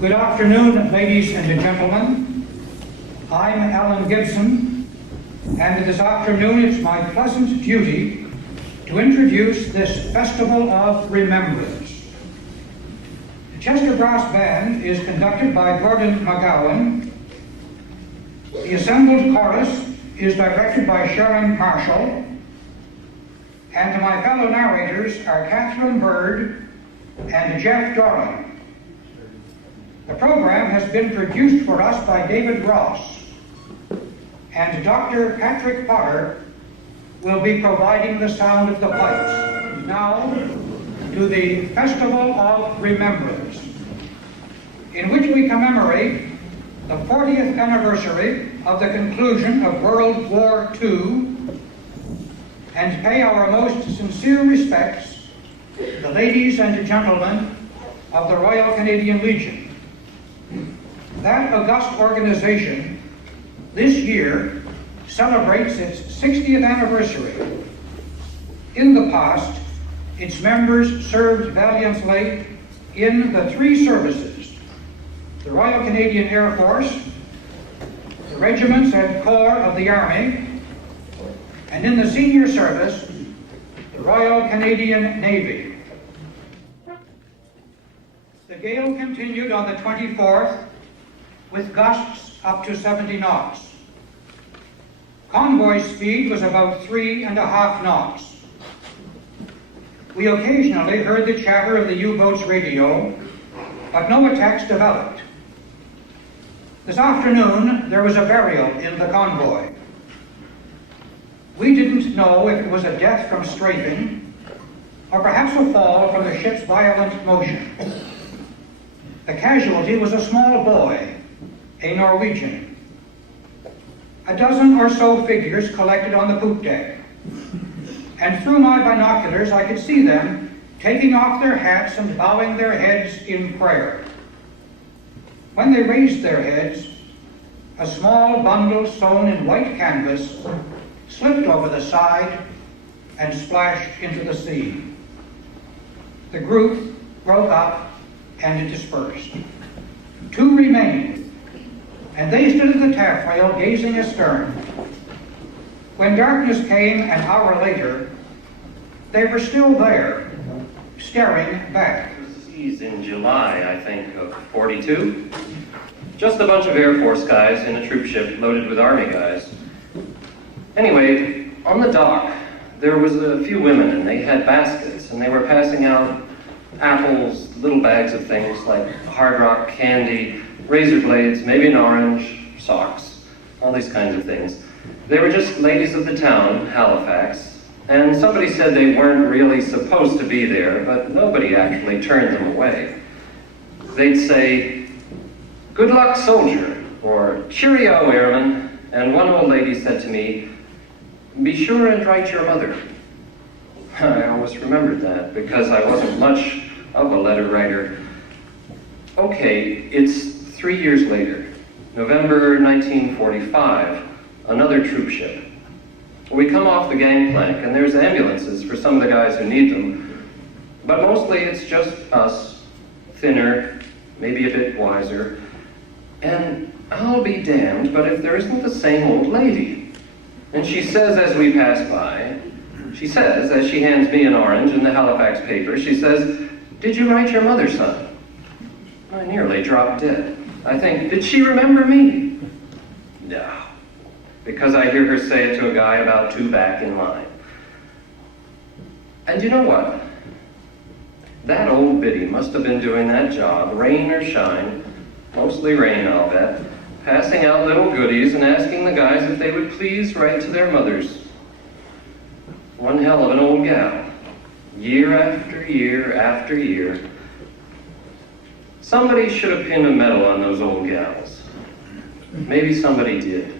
Good afternoon, ladies and gentlemen. I'm Alan Gibson, and this afternoon it's my pleasant duty to introduce this Festival of Remembrance. The Chester Brass Band is conducted by Gordon McGowan. The assembled chorus is directed by Sharon Marshall, and my fellow narrators are Catherine Bird and Jeff Doran. The program has been produced for us by David Ross, and Dr. Patrick Potter will be providing the sound of the pipes. Now, to the Festival of Remembrance, in which we commemorate the 40th anniversary of the conclusion of World War II and pay our most sincere respects to the ladies and gentlemen of the Royal Canadian Legion. That august organization this year celebrates its 60th anniversary. In the past, its members served valiantly in the three services: the Royal Canadian Air Force, the regiments and corps of the Army, and in the senior service, the Royal Canadian Navy. The gale continued on the 24th with gusts up to 70 knots. Convoy speed was about 3.5 knots. We occasionally heard the chatter of the U-boat's radio, but no attacks developed. This afternoon, there was a burial in the convoy. We didn't know if it was a death from strafing, or perhaps a fall from the ship's violent motion. The casualty was a small boy, a Norwegian. A dozen or so figures collected on the poop deck, and through my binoculars I could see them taking off their hats and bowing their heads in prayer. When they raised their heads, a small bundle sewn in white canvas slipped over the side and splashed into the sea. The group broke up and dispersed. Two remained, and they stood at the taffrail gazing astern. When darkness came an hour later, they were still there, staring back. Seas in July, I think, of 42. Just a bunch of Air Force guys in a troop ship loaded with Army guys. Anyway, on the dock, there was a few women, and they had baskets, and they were passing out apples, little bags of things like Hard Rock candy, razor blades, maybe an orange, socks, all these kinds of things. They were just ladies of the town, Halifax, and somebody said they weren't really supposed to be there, but nobody actually turned them away. They'd say, "Good luck, soldier," or "Cheerio, airman," and one old lady said to me, "Be sure and write your mother." I always remembered that because I wasn't much of a letter writer. Okay, it's 3 years later, November 1945, another troop ship. We come off the gangplank and there's ambulances for some of the guys who need them, but mostly it's just us, thinner, maybe a bit wiser, and I'll be damned, but if there isn't the same old lady. And she says as we pass by, she says, as she hands me an orange and the Halifax paper, she says, "Did you write your mother, son?" I nearly dropped dead. I think, did she remember me? No, because I hear her say it to a guy about 2 back in line. And you know what? That old biddy must have been doing that job, rain or shine, mostly rain, I'll bet, passing out little goodies and asking the guys if they would please write to their mothers. One hell of an old gal, year after year after year. Somebody should have pinned a medal on those old gals. Maybe somebody did.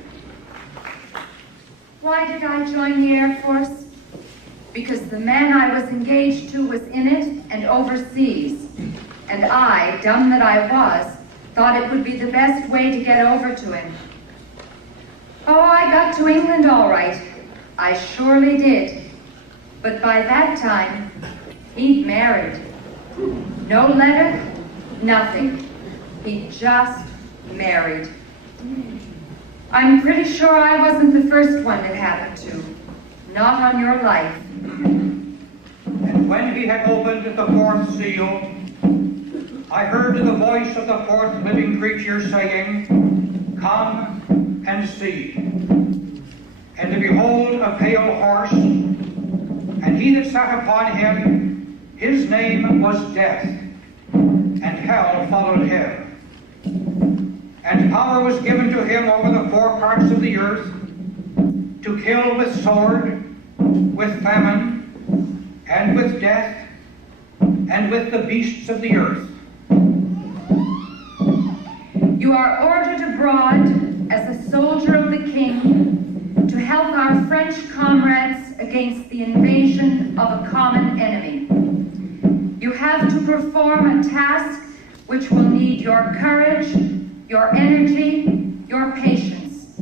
Why did I join the Air Force? Because the man I was engaged to was in it and overseas. And I, dumb that I was, thought it would be the best way to get over to him. Oh, I got to England all right. I surely did. But by that time, he'd married. No letter, nothing. He just married. I'm pretty sure I wasn't the first one it happened to. Not on your life. And when he had opened the fourth seal, I heard the voice of the fourth living creature saying, Come and see. And behold, a pale horse, and he that sat upon him, his name was Death, and hell followed him. And power was given to him over the four parts of the earth, to kill with sword, with famine, and with death, and with the beasts of the earth. You are ordered abroad as a soldier of the king to help our French comrades against the invasion of a common enemy. You have to perform a task which will need your courage, your energy, your patience.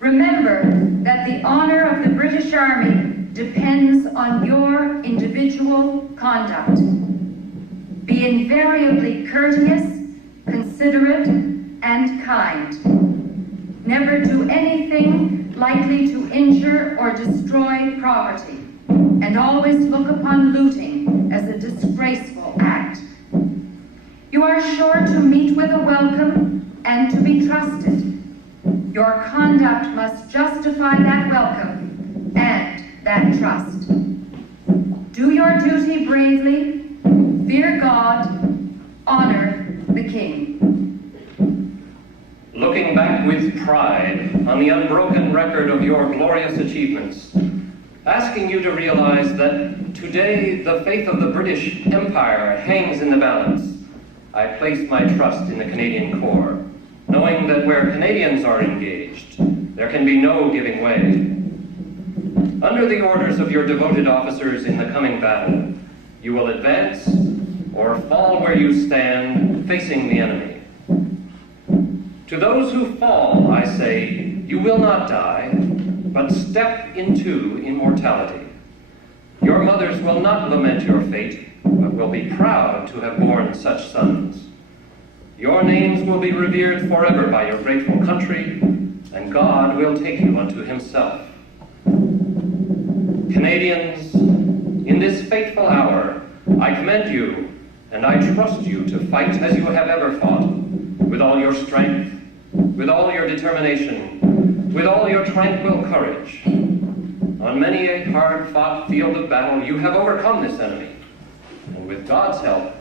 Remember that the honor of the British Army depends on your individual conduct. Be invariably courteous, considerate, and kind. Never do anything likely to injure or destroy property, and always look upon looting as a disgraceful act. You are sure to meet with a welcome and to be trusted. Your conduct must justify that welcome and that trust. Do your duty bravely, fear God, honor the king. Looking back with pride on the unbroken record of your glorious achievements, asking you to realize that today the fate of the British Empire hangs in the balance, I place my trust in the Canadian Corps, knowing that where Canadians are engaged, there can be no giving way. Under the orders of your devoted officers in the coming battle, you will advance or fall where you stand, facing the enemy. To those who fall, I say, you will not die, but step into immortality. Your mothers will not lament your fate, but will be proud to have borne such sons. Your names will be revered forever by your grateful country, and God will take you unto himself. Canadians, in this fateful hour, I commend you, and I trust you to fight as you have ever fought, with all your strength, with all your determination, with all your tranquil courage. On many a hard-fought field of battle, you have overcome this enemy, and with God's help,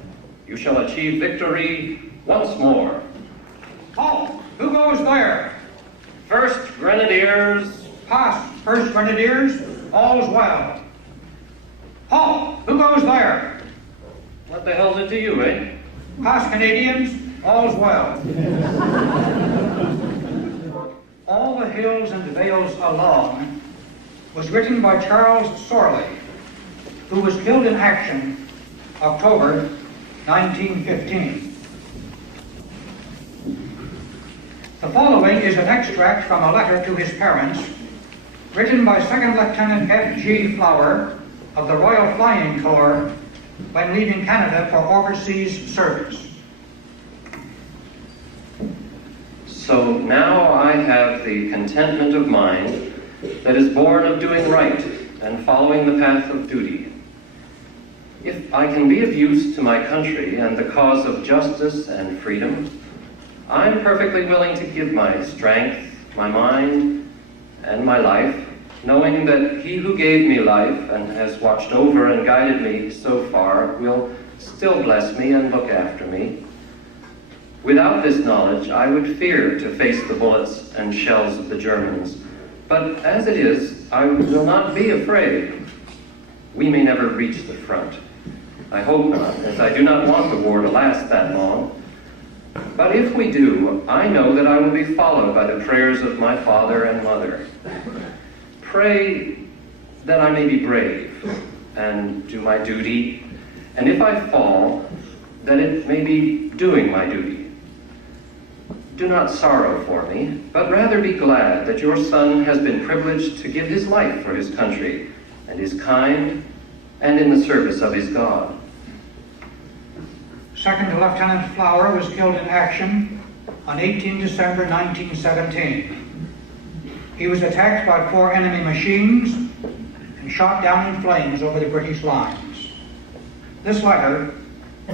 you shall achieve victory once more. Halt! Who goes there? First Grenadiers. Pass, First Grenadiers. All's well. Halt! Who goes there? What the hell's it to you, eh? Pass, Canadians. All's well. All the Hills and Vales Along was written by Charles Sorley, who was killed in action October 1915. The following is an extract from a letter to his parents, written by Second Lieutenant F.G. Flower of the Royal Flying Corps when leaving Canada for overseas service. So now I have the contentment of mind that is born of doing right and following the path of duty. If I can be of use to my country and the cause of justice and freedom, I'm perfectly willing to give my strength, my mind, and my life, knowing that he who gave me life and has watched over and guided me so far will still bless me and look after me. Without this knowledge, I would fear to face the bullets and shells of the Germans. But as it is, I will not be afraid. We may never reach the front. I hope not, as I do not want the war to last that long. But if we do, I know that I will be followed by the prayers of my father and mother. Pray that I may be brave and do my duty, and if I fall, that it may be doing my duty. Do not sorrow for me, but rather be glad that your son has been privileged to give his life for his country, and is kind, and in the service of his God. Second Lieutenant Flower was killed in action on 18 December 1917. He was attacked by 4 enemy machines and shot down in flames over the British lines. This letter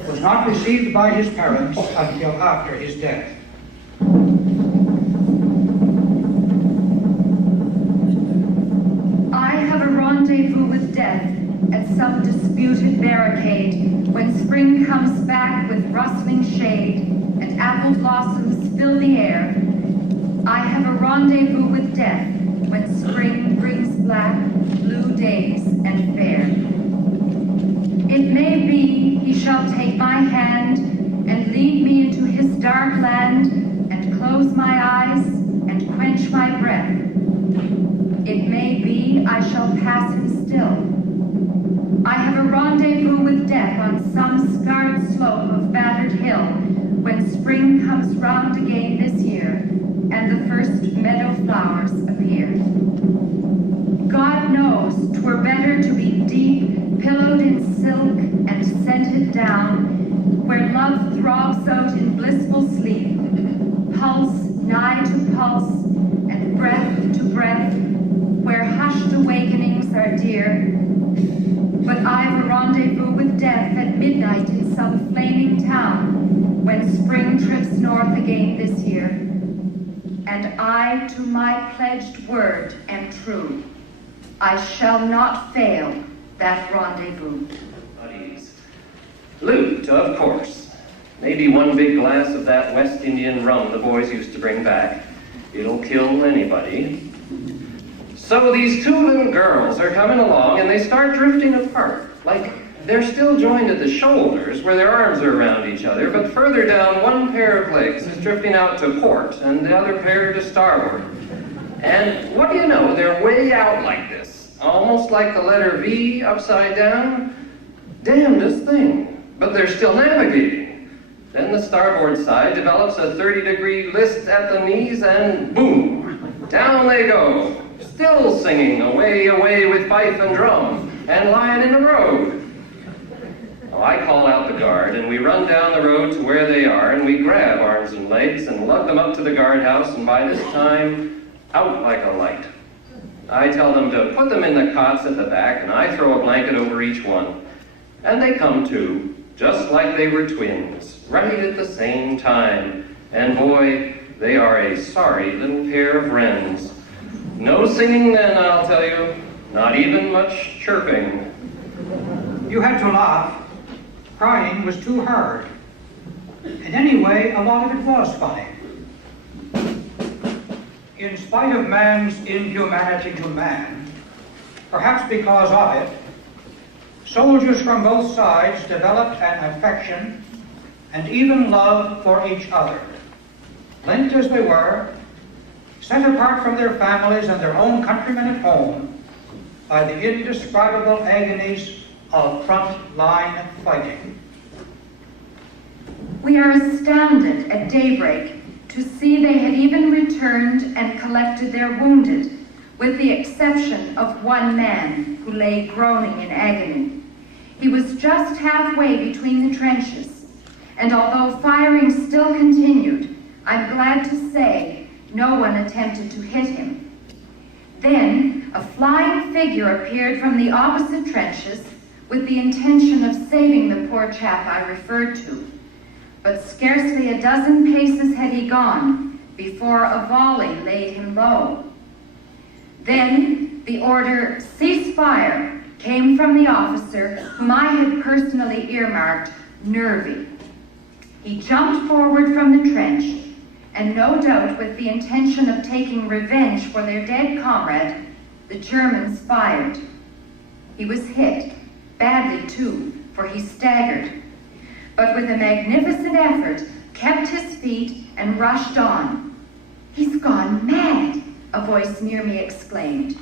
was not received by his parents until after his death. I have a rendezvous with death at some disputed barricade when spring comes back with rustling shade and apple blossoms fill the air. I have a rendezvous with death when spring brings black, blue days and fair. It may be he shall take my hand and lead me into his dark land and close my eyes and quench my breath. It may be I shall pass him still. I have a rendezvous with death on some scarred slope of battered hill when spring comes round again this year and the first meadow flowers appear. God knows 'twere better to be deep, pillowed in silk and scented down, where love throbs out in blissful sleep, pulse nigh to pulse and breath to breath, where hushed awakenings are dear. But I've a rendezvous with death at midnight in some flaming town, when spring trips north again this year. And I to my pledged word am true. I shall not fail that rendezvous. Buddies. Loot, of course. Maybe one big glass of that West Indian rum the boys used to bring back. It'll kill anybody. So these 2 little girls are coming along and they start drifting apart. Like they're still joined at the shoulders where their arms are around each other, but further down one pair of legs is drifting out to port and the other pair to starboard. And what do you know, they're way out like this, almost like the letter V upside down. Damnedest thing, but they're still navigating. Then the starboard side develops a 30-degree list at the knees and boom, down they go. Still singing Away, Away with fife and drum, and lying in the road. Well, I call out the guard, and we run down the road to where they are, and we grab arms and legs and lug them up to the guardhouse, and by this time, out like a light. I tell them to put them in the cots at the back, and I throw a blanket over each one. And they come to, just like they were twins, right at the same time. And boy, they are a sorry little pair of wrens. No singing then, I'll tell you. Not even much chirping. You had to laugh. Crying was too hard. And anyway, a lot of it was funny. In spite of man's inhumanity to man, perhaps because of it, soldiers from both sides developed an affection and even love for each other. Linked as they were, set apart from their families and their own countrymen at home by the indescribable agonies of front-line fighting. We are astounded at daybreak to see they had even returned and collected their wounded, with the exception of one man who lay groaning in agony. He was just halfway between the trenches, and although firing still continued, I'm glad to say no one attempted to hit him. Then a flying figure appeared from the opposite trenches with the intention of saving the poor chap I referred to. But scarcely a dozen paces had he gone before a volley laid him low. Then the order, "Cease fire," came from the officer whom I had personally earmarked Nervy. He jumped forward from the trench, and no doubt with the intention of taking revenge for their dead comrade, the Germans fired. He was hit, badly too, for he staggered, but with a magnificent effort kept his feet and rushed on. "He's gone mad," a voice near me exclaimed.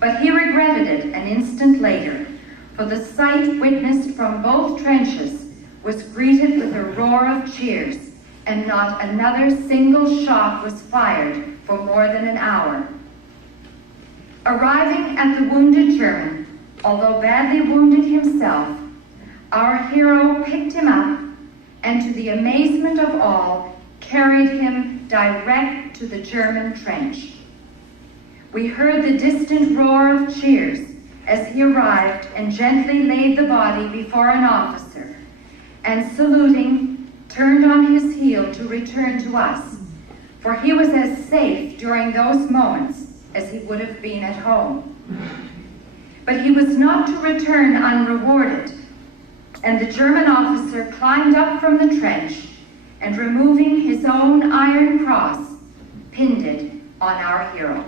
But he regretted it an instant later, for the sight witnessed from both trenches was greeted with a roar of cheers, and not another single shot was fired for more than an hour. Arriving at the wounded German, although badly wounded himself, our hero picked him up, and to the amazement of all, carried him direct to the German trench. We heard the distant roar of cheers as he arrived and gently laid the body before an officer, and saluting, turned on his heel to return to us, for he was as safe during those moments as he would have been at home. But he was not to return unrewarded, and the German officer climbed up from the trench and, removing his own iron cross, pinned it on our hero.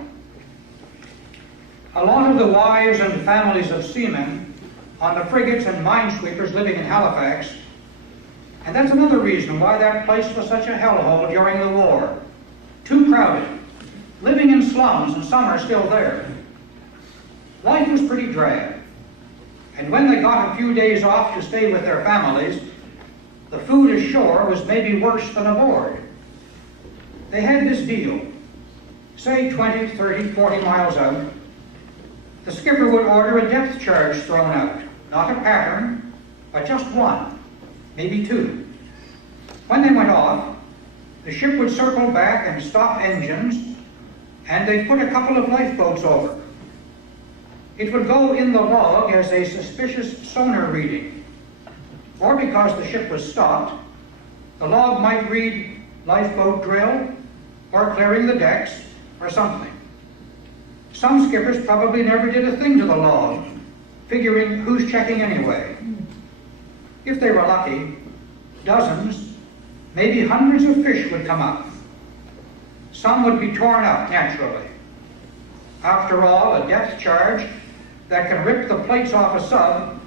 A lot of the wives and families of seamen on the frigates and minesweepers living in Halifax, and that's another reason why that place was such a hellhole during the war. Too crowded, living in slums, and some are still there. Life was pretty drab, and when they got a few days off to stay with their families, the food ashore was maybe worse than aboard. They had this deal, say 20, 30, 40 miles out. The skipper would order a depth charge thrown out, not a pattern, but just one, maybe two. When they went off, the ship would circle back and stop engines, and they'd put a couple of lifeboats over. It would go in the log as a suspicious sonar reading, or because the ship was stopped, the log might read lifeboat drill, or clearing the decks, or something. Some skippers probably never did a thing to the log, figuring who's checking anyway. If they were lucky, dozens, maybe hundreds of fish would come up. Some would be torn up, naturally. After all, a depth charge that can rip the plates off a sub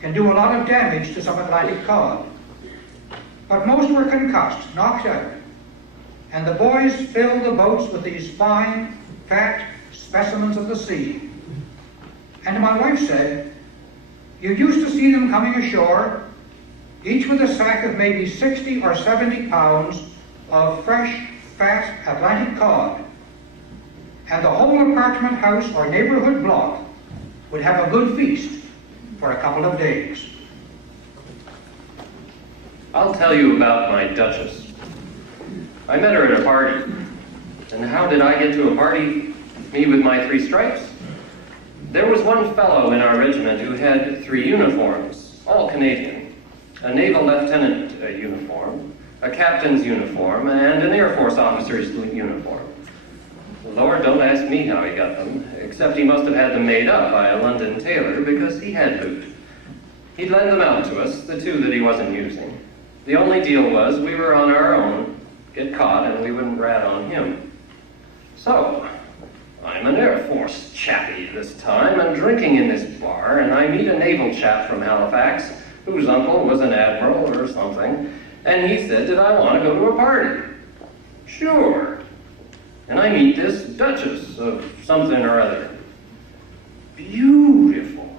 can do a lot of damage to some Atlantic cod. But most were concussed, knocked out, and the boys filled the boats with these fine, fat specimens of the sea. And my wife said, you used to see them coming ashore, each with a sack of maybe 60 or 70 pounds of fresh, fat Atlantic cod, and the whole apartment house or neighborhood block would have a good feast for a couple of days. I'll tell you about my Duchess. I met her at a party. And how did I get to a party? Me with my 3 stripes? There was one fellow in our regiment who had 3 uniforms, all Canadian. A naval lieutenant uniform, a captain's uniform, and an Air Force officer's uniform. Lord, don't ask me how he got them, except he must have had them made up by a London tailor because he had loot. He'd lend them out to us, the 2 that he wasn't using. The only deal was we were on our own, get caught, and we wouldn't rat on him. So, I'm an Air Force chappie this time, and drinking in this bar, and I meet a naval chap from Halifax, whose uncle was an admiral or something, and he said, did I want to go to a party? Sure. And I meet this Duchess of something or other. Beautiful.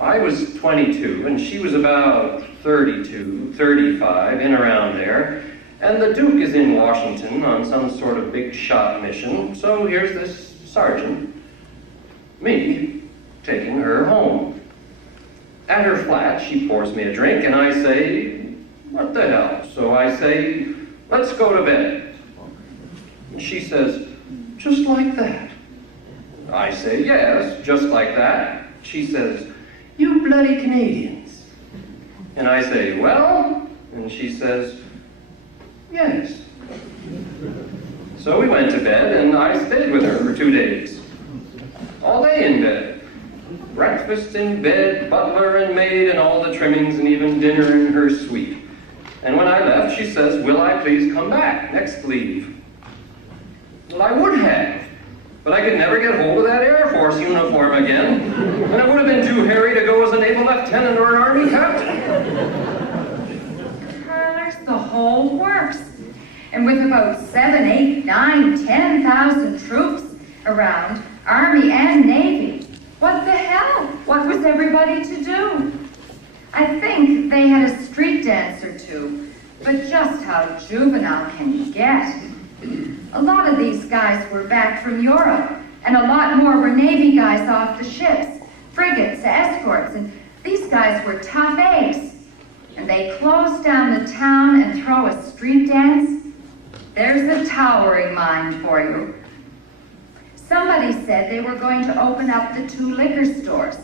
I was 22, and she was about 32, 35, in around there. And the Duke is in Washington on some sort of big shot mission, so here's this sergeant, me, taking her home. At her flat, she pours me a drink, and I say, what the hell? So I say, let's go to bed. And she says, just like that. I say, yes, just like that. She says, you bloody Canadians. And I say, well? And she says, yes. So we went to bed, and I stayed with her for 2 days. All day in bed. Breakfast in bed, butler and maid, and all the trimmings, and even dinner in her suite. And when I left, she says, will I please come back next leave? Well, I would have, but I could never get hold of that Air Force uniform again, and it would have been too hairy to go as a naval lieutenant or an army captain. There's the whole works. And with about 7, 8, 9, 10,000 troops around, Army and Navy, what the hell? What was everybody to do? I think they had a street dance or 2, but just how juvenile can you get? A lot of these guys were back from Europe, and a lot more were Navy guys off the ships, frigates, escorts, and these guys were tough eggs. and they close down the town and throw a street dance, there's a towering mind for you. Somebody said they were going to open up the 2 liquor stores.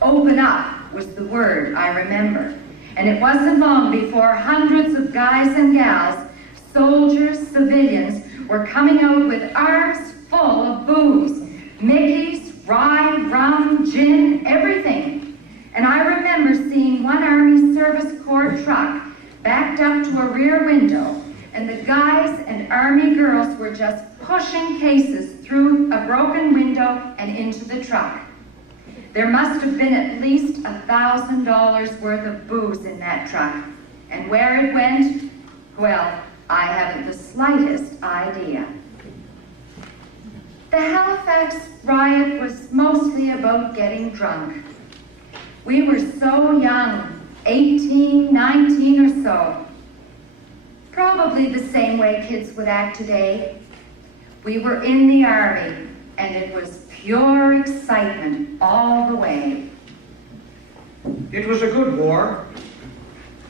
Open up was the word I remember. And it wasn't long before hundreds of guys and gals, soldiers, civilians, were coming out with arms full of booze, Mickeys, rye, rum, gin, everything. And I remember seeing one Army Service Corps truck backed up to a rear window, and the guys and Army girls were just pushing cases through a broken window and into the truck. There must have been at least $1,000 worth of booze in that truck. And where it went, well, I haven't the slightest idea. The Halifax riot was mostly about getting drunk. We were so young, 18, 19 or so. Probably the same way kids would act today. We were in the Army, and it was pure excitement all the way. It was a good war.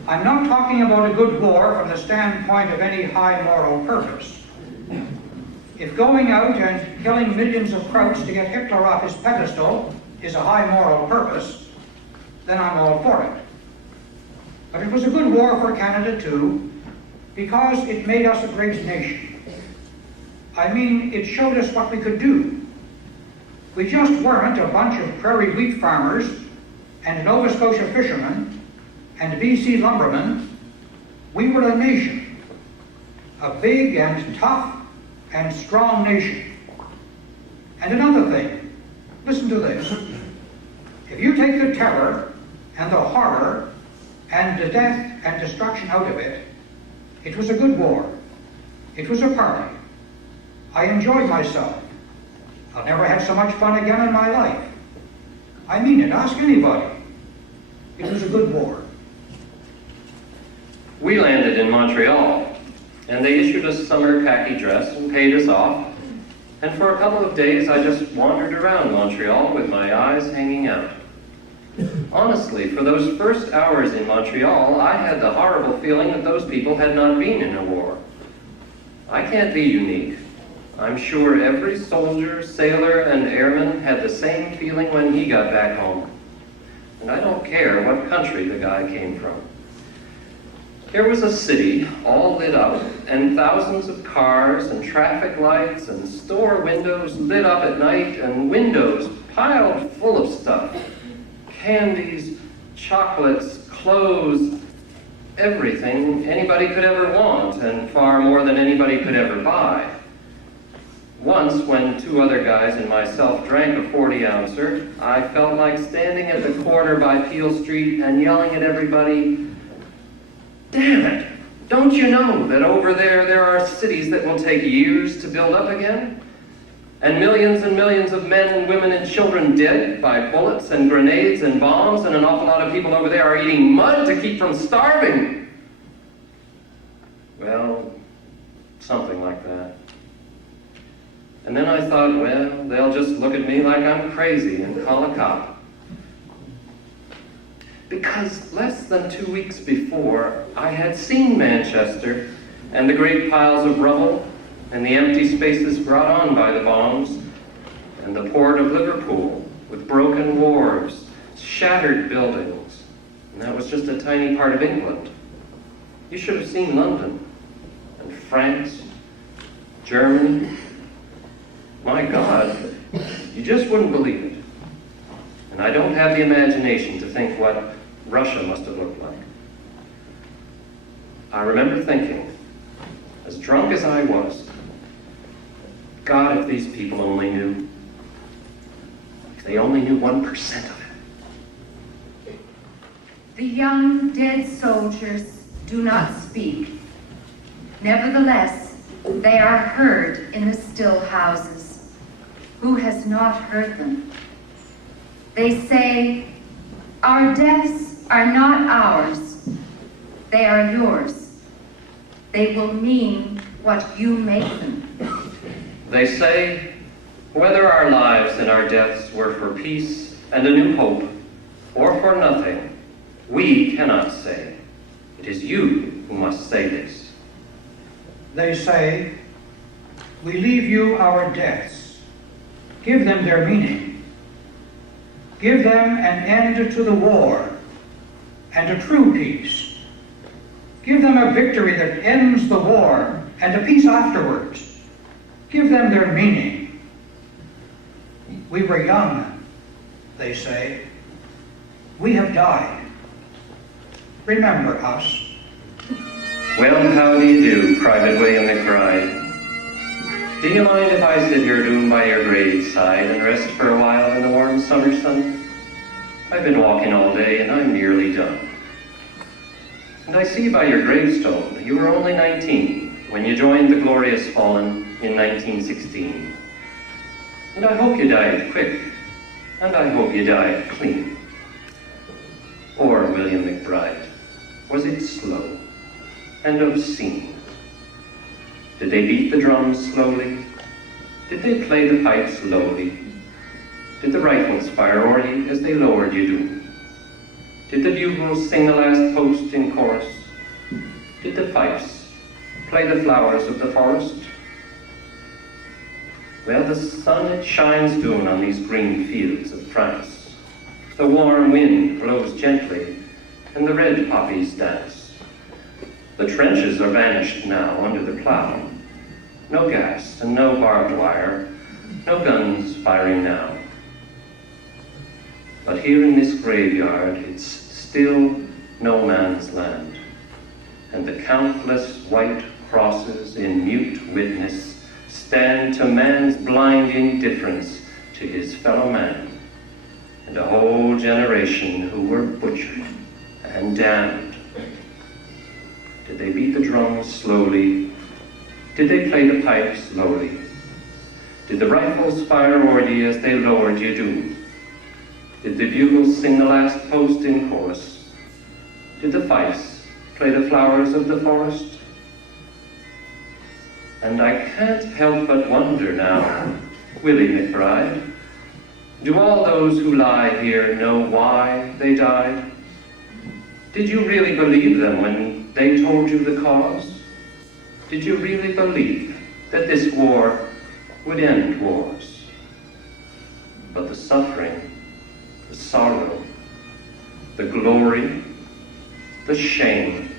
I'm not talking about a good war from the standpoint of any high moral purpose. If going out and killing millions of Krauts to get Hitler off his pedestal is a high moral purpose, then I'm all for it. But it was a good war for Canada too, because it made us a great nation. I mean, it showed us what we could do. We just weren't a bunch of prairie wheat farmers and Nova Scotia fishermen and BC lumbermen. We were a nation, a big and tough and strong nation. And another thing, listen to this. If you take the terror and the horror and the death and destruction out of it, it was a good war. It was a party. I enjoyed myself. I'll never have so much fun again in my life. I mean it, ask anybody. It was a good war. We landed in Montreal, and they issued us summer khaki dress and paid us off. And for a couple of days, I just wandered around Montreal with my eyes hanging out. Honestly, for those first hours in Montreal, I had the horrible feeling that those people had not been in a war. I can't be unique. I'm sure every soldier, sailor, and airman had the same feeling when he got back home. And I don't care what country the guy came from. Here was a city all lit up, and thousands of cars and traffic lights and store windows lit up at night, and windows piled full of stuff. Candies, chocolates, clothes, everything anybody could ever want, and far more than anybody could ever buy. Once, when 2 other guys and myself drank a 40-ouncer, I felt like standing at the corner by Peel Street and yelling at everybody, "Damn it! Don't you know that over there are cities that will take years to build up again? And millions of men and women and children dead by bullets and grenades and bombs, and an awful lot of people over there are eating mud to keep from starving." Well, something like that. And then I thought, well, they'll just look at me like I'm crazy and call a cop. Because less than 2 weeks before, I had seen Manchester and the great piles of rubble and the empty spaces brought on by the bombs, and the port of Liverpool with broken wharves, shattered buildings. And that was just a tiny part of England. You should have seen London and France, Germany. My God, you just wouldn't believe it. And I don't have the imagination to think what Russia must have looked like. I remember thinking, as drunk as I was, God, if these people only knew. If they only knew 1% of it. The young dead soldiers do not speak. Nevertheless, they are heard in the still houses. Who has not heard them? They say, "Our deaths are not ours. They are yours. They will mean what you make them." They say, whether our lives and our deaths were for peace and a new hope, or for nothing, We cannot say. It is you who must say this. They say, we leave you our deaths. Give them their meaning. Give them an end to the war and a true peace. Give them a victory that ends the war and a peace afterwards. Give them their meaning. We were young, they say. We have died. Remember us. Well, how do you do, Private William McBride? Do you mind if I sit here down by your graveside and rest for a while in the warm summer sun? I've been walking all day and I'm nearly done. And I see by your gravestone you were only 19 when you joined the Glorious Fallen in 1916. And I hope you died quick, and I hope you died clean. Or, William McBride, was it slow and obscene? Did they beat the drums slowly? Did they play the pipes slowly? Did the rifles fire o'er you as they lowered you down? Did the bugles sing the last post in chorus? Did the fifes play the flowers of the forest? Well, the sun, it shines down on these green fields of France. The warm wind blows gently, and the red poppies dance. The trenches are vanished now under the plow. No gas and no barbed wire, no guns firing now. But here in this graveyard, it's still no man's land, and the countless white crosses in mute witness stand to man's blind indifference to his fellow man, and a whole generation who were butchered and damned. Did they beat the drums slowly? Did they play the pipes slowly? Did the rifles fire o'er you as they lowered you down? Did the bugles sing the last post in chorus? Did the fifes play the flowers of the forest? And I can't help but wonder now, Willie McBride, do all those who lie here know why they died? Did you really believe them when they told you the cause? Did you really believe that this war would end wars? But the suffering, the sorrow, the glory, the shame,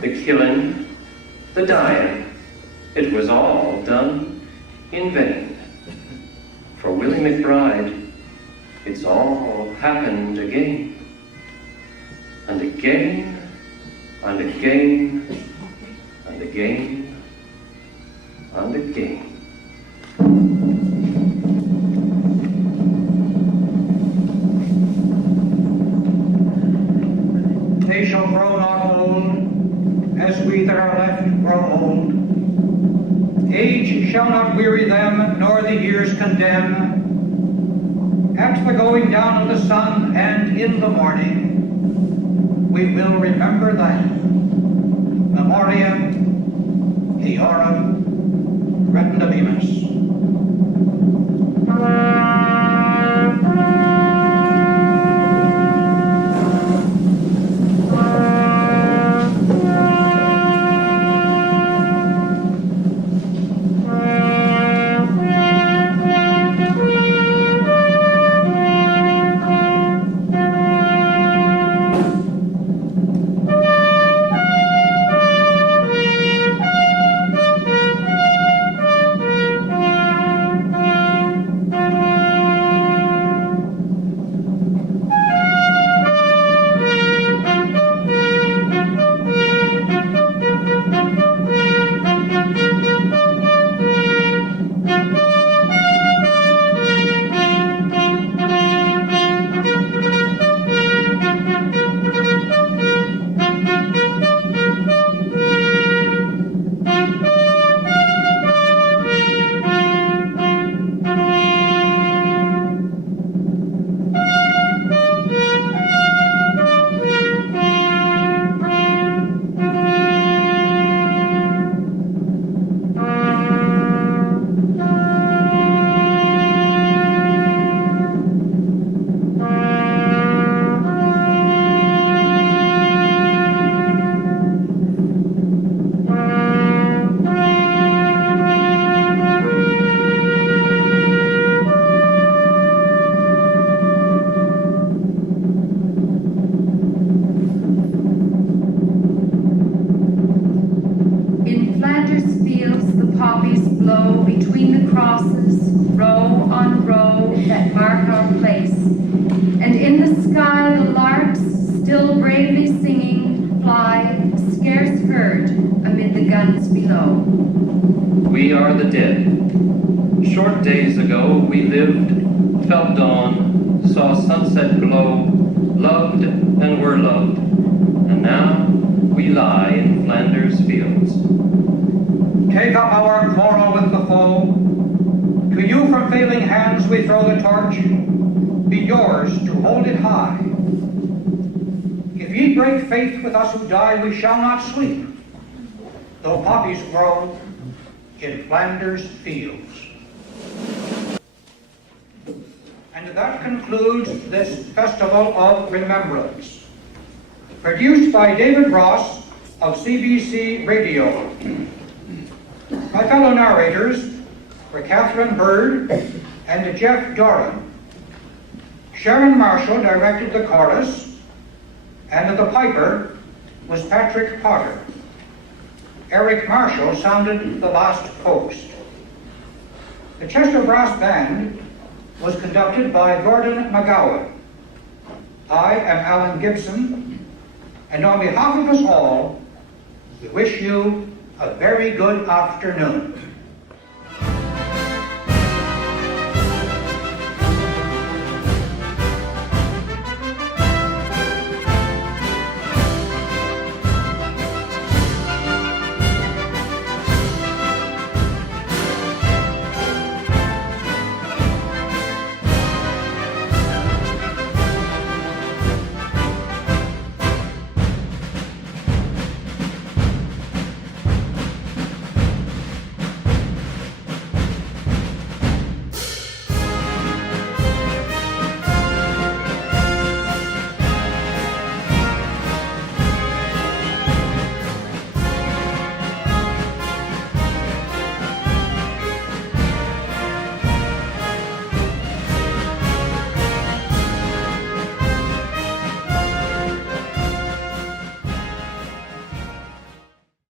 the killing, the dying, it was all done in vain. For Willie McBride, it's all happened again, and again, and again, and again, and again. They shall grow not old, as we that are left grow old. Age shall not weary them, nor the years condemn. At the going down of the sun and in the morning, we will remember that. Memoria eorum retendabimus. glow between the crosses, row on row, that mark our place. And in the sky the larks, still bravely singing, fly, scarce heard, amid the guns below. We are the dead. Short days ago we lived, felt dawn, saw sunset glow, loved and were loved, and now we lie in Flanders fields. Take up our quarrel with the foe. To you from failing hands we throw the torch. Be yours to hold it high. If ye break faith with us who die, we shall not sleep, though poppies grow in Flanders fields. And that concludes this Festival of Remembrance, produced by David Ross of CBC Radio. My fellow narrators were Catherine Bird and Jeff Doran. Sharon Marshall directed the chorus, and the piper was Patrick Potter. Eric Marshall sounded the last post. The Chester Brass Band was conducted by Gordon McGowan. I am Alan Gibson, and on behalf of us all, we wish you a very good afternoon.